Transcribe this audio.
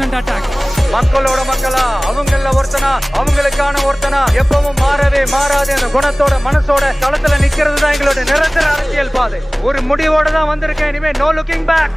100% attack. மக்களோட மக்களா, அவங்கள ஒருத்தனா, அவங்களுக்கான ஒருத்தனா, எப்பவும் மாறவே மாறாத அந்த குணத்தோட மனசோட களத்துல நிக்கிறது தான் எங்களோட நிரந்தர அரசியல் பாதை. ஒரு முடிவோட தான் வந்திருக்கேன். இனிமே நோ லுக்கிங் பேக்.